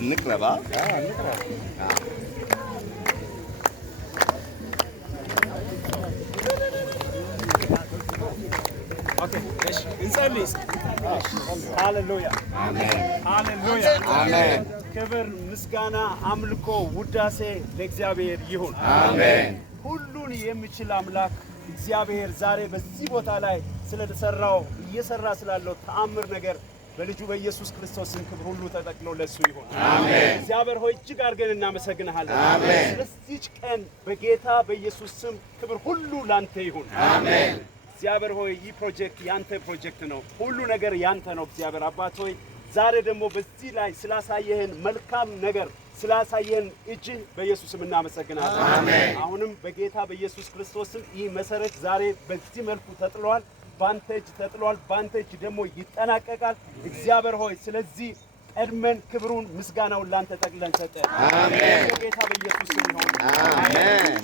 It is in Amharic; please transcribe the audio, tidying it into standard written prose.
እንቅረባ ሃሌሉያ አሜን ሃሌሉያ አሜን ክብር ምስጋና አምልኮ ውዳሴ ለእግዚአብሔር ይሁን አሜን ሁሉን የሚችል አምላክ እግዚአብሔር ዛሬ በዚህ ቦታ ላይ ስለተሰራው እየሰራ ስላለው ተአምር ነገር በልጁ በኢየሱስ ክርስቶስ ክብር ሁሉ ተጠቅሎ ለሱ ይሁን አሜን እግዚአብሔር ሆይ እጅግ አድርገን እናመሰግንሃለን አሜን ስለዚህ ቀን በጌታ በኢየሱስ ስም ክብር ሁሉ ላንተ ይሁን አሜን እግዚአብሔር ሆይ ይህ ፕሮጀክት ያንተ ፕሮጀክት ነው ሁሉ ነገር ያንተ ነው እግዚአብሔር አባት ሆይ ዛሬ ደግሞ በዚህ ላይ ስላሳየህን መልካም ነገር ስላሳየህን እጅ በኢየሱስ ስም እናመሰግናለን አሜን አሁንም በጌታ በኢየሱስ ክርስቶስ ይህ መሰረት ዛሬ በዚህ መልኩ ተጥሏል ባንተ እጅ ተጥሏል ባንተ እጅ ደግሞ ይጠናቀቃል እግዚአብሔር ሆይ ስለዚህ ቀድመን ክብሩን ምስጋናውን ላንተ ጠቅለን ሰጠን አሜን በጌታ በኢየሱስ ስም ነው አሜን